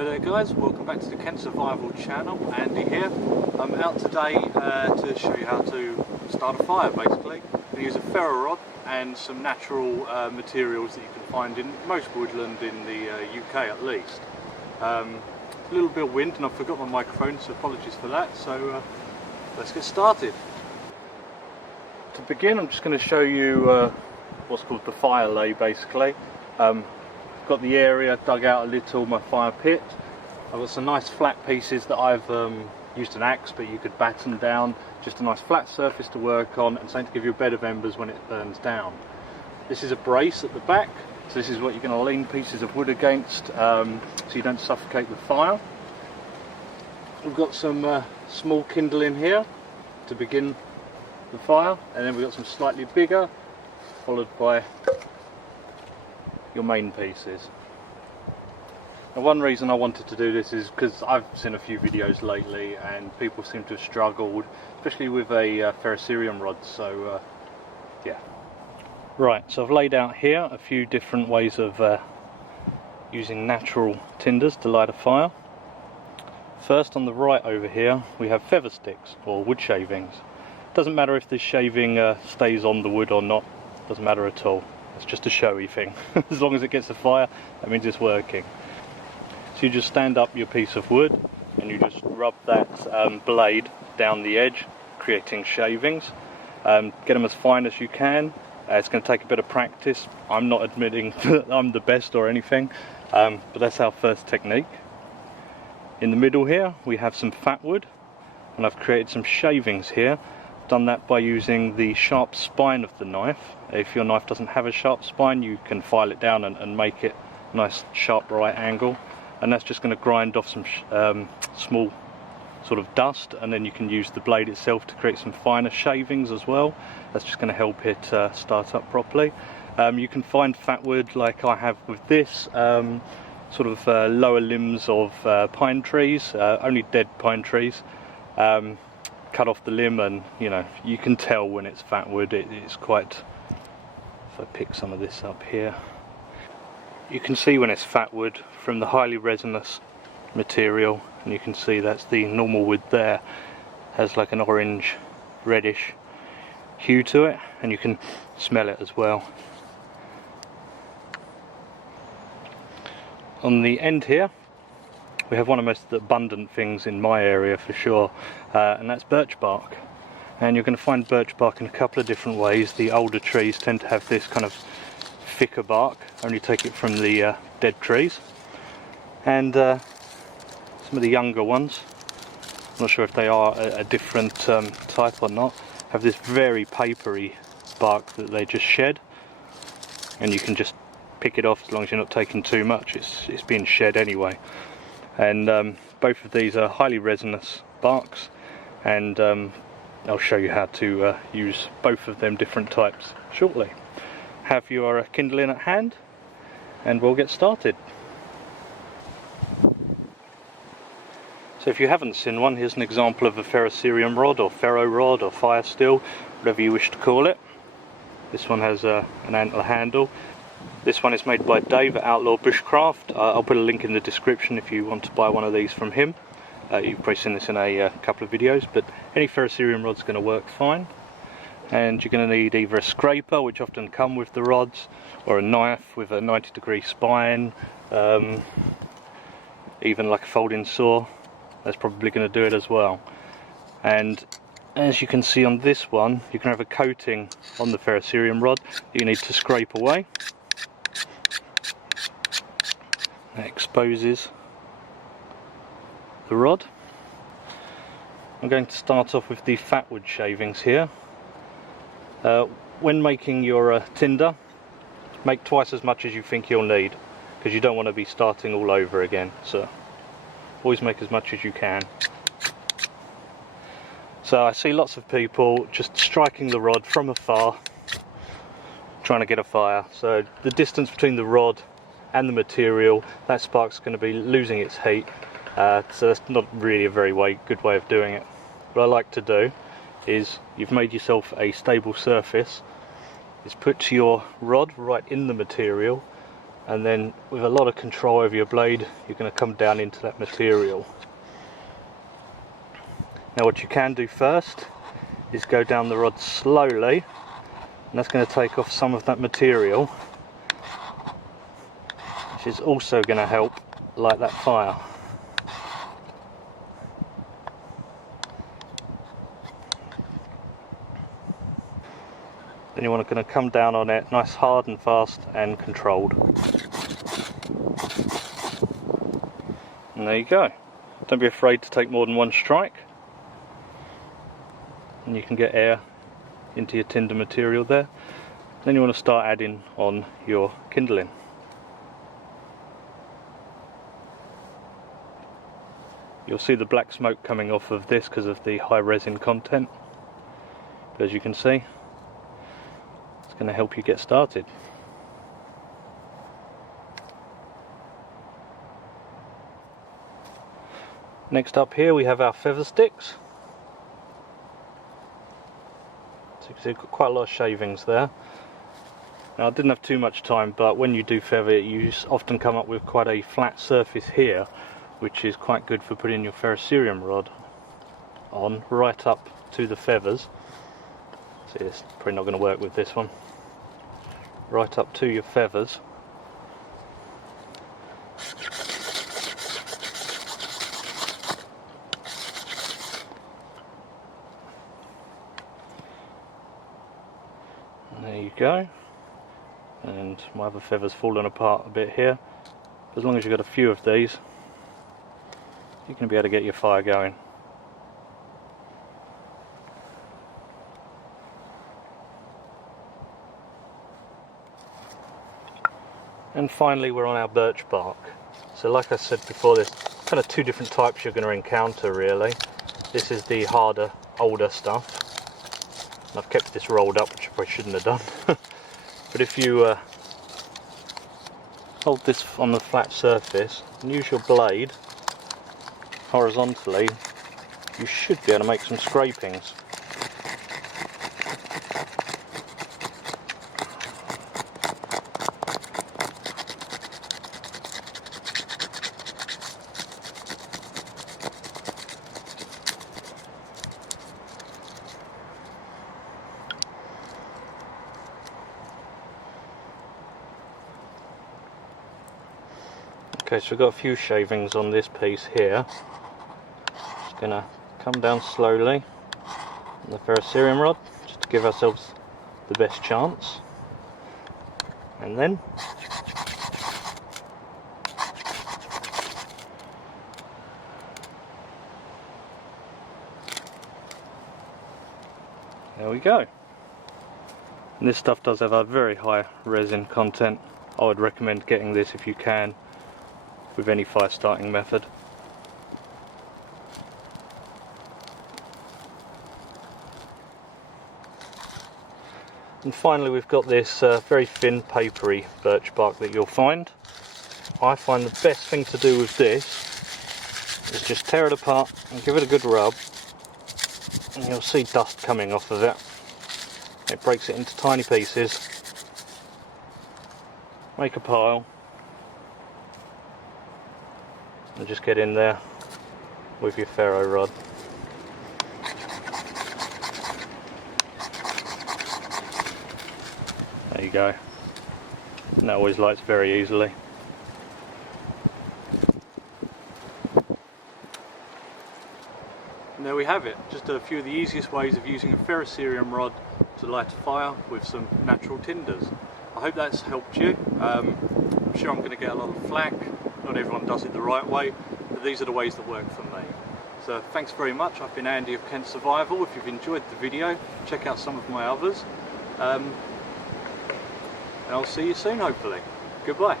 Hello there guys, welcome back to the Kent Survival channel. Andy here. I'm out today to show you how to start a fire basically. I'm going to use a ferro rod and some natural materials that you can find in most woodland in the UK at least. A little bit of wind and I forgot my microphone, so apologies for that. So let's get started. To begin, I'm just going to show you what's called the fire lay basically. Got the area dug out a little, my fire pit. I've got some nice flat pieces that I've used an axe, but you could batten down. Just a nice flat surface to work on and something to give you a bed of embers when it burns down. This is a brace at the back, so this is what you're going to lean pieces of wood against so you don't suffocate the fire. We've got some small kindling here to begin the fire, and then we've got some slightly bigger, followed by your main pieces. And one reason I wanted to do this is because I've seen a few videos lately and people seem to have struggled, especially with a ferrocerium rod, so yeah. Right, so I've laid out here a few different ways of using natural tinders to light a fire. First, on the right over here we have feather sticks or wood shavings. Doesn't matter if this shaving stays on the wood or not, doesn't matter at all. It's just a showy thing. As long as it gets a fire, that means it's working. So you just stand up your piece of wood and you just rub that blade down the edge, creating shavings. Get them as fine as you can. It's going to take a bit of practice. I'm not admitting that I'm the best or anything, but that's our first technique. In the middle here we have some fat wood, and I've created some shavings here. Done that by using the sharp spine of the knife. If your knife doesn't have a sharp spine, you can file it down and make it a nice sharp right angle, and that's just going to grind off some small sort of dust, and then you can use the blade itself to create some finer shavings as well. That's just going to help it start up properly. You can find fat wood like I have with this, sort of lower limbs of pine trees, only dead pine trees. Cut off the limb, and you can tell when it's fat wood. It's quite, if I pick some of this up here, you can see when it's fat wood from the highly resinous material, and you can see that's the normal wood there, has like an orange reddish hue to it, and you can smell it as well. On the end here we have one of the most abundant things in my area for sure, and that's birch bark. And you're going to find birch bark in a couple of different ways. The older trees tend to have this kind of thicker bark, only take it from the dead trees. And some of the younger ones, I'm not sure if they are a different type or not, have this very papery bark that they just shed. And you can just pick it off as long as you're not taking too much. It's being shed anyway. And both of these are highly resinous barks, and I'll show you how to use both of them different types shortly. Have your kindling at hand and we'll get started. So if you haven't seen one, here's an example of a ferrocerium rod or ferro rod or fire steel, whatever you wish to call it. This one has an antler handle. This one is made by Dave at Outlaw Bushcraft. I'll put a link in the description if you want to buy one of these from him. You've probably seen this in a couple of videos, but any ferrocerium rod's going to work fine. And you're going to need either a scraper, which often come with the rods, or a knife with a 90-degree spine, even like a folding saw. That's probably going to do it as well. And as you can see on this one, you can have a coating on the ferrocerium rod that you need to scrape away. That exposes the rod. I'm going to start off with the fat wood shavings here. When making your tinder, make twice as much as you think you'll need, because you don't want to be starting all over again, so always make as much as you can. So I see lots of people just striking the rod from afar, trying to get a fire. So the distance between the rod and the material, that spark's going to be losing its heat, so that's not really a very good way of doing it. What I like to do is, you've made yourself a stable surface, is put your rod right in the material and then with a lot of control over your blade you're going to come down into that material. Now what you can do first is go down the rod slowly, and that's going to take off some of that material, which is also going to help light that fire. Then you want to come down on it nice, hard and fast and controlled. And there you go. Don't be afraid to take more than one strike, and you can get air into your tinder material there. Then you want to start adding on your kindling. You'll see the black smoke coming off of this because of the high resin content, but as you can see, it's going to help you get started. Next up here we have our feather sticks. So you can see we've got quite a lot of shavings there. Now I didn't have too much time, but when you do feather it, you often come up with quite a flat surface here, which is quite good for putting your ferrocerium rod on, right up to the feathers. See, it's probably not going to work with this one. Right up to your feathers. And there you go. And my other feather's fallen apart a bit here. As long as you've got a few of these, you're going to be able to get your fire going. And finally we're on our birch bark. So like I said before, there's kind of two different types you're going to encounter really. This is the harder, older stuff. And I've kept this rolled up, which I probably shouldn't have done. But if you hold this on the flat surface and use your blade horizontally, you should be able to make some scrapings. Okay, so we've got a few shavings on this piece here. Just gonna come down slowly on the ferrocerium rod, just to give ourselves the best chance. And then there we go. And this stuff does have a very high resin content. I would recommend getting this if you can, with any fire starting method. And finally we've got this very thin papery birch bark that you'll find. I find the best thing to do with this is just tear it apart and give it a good rub, and you'll see dust coming off of it. It breaks it into tiny pieces. Make a pile and just get in there with your ferro rod. There you go. And that always lights very easily. And there we have it, just a few of the easiest ways of using a ferrocerium rod to light a fire with some natural tinders. I hope that's helped you. I'm sure I'm going to get a lot of flack. Not everyone does it the right way, but these are the ways that work for me. So thanks very much. I've been Andy of Kent Survival. If you've enjoyed the video, check out some of my others. And I'll see you soon, hopefully. Goodbye.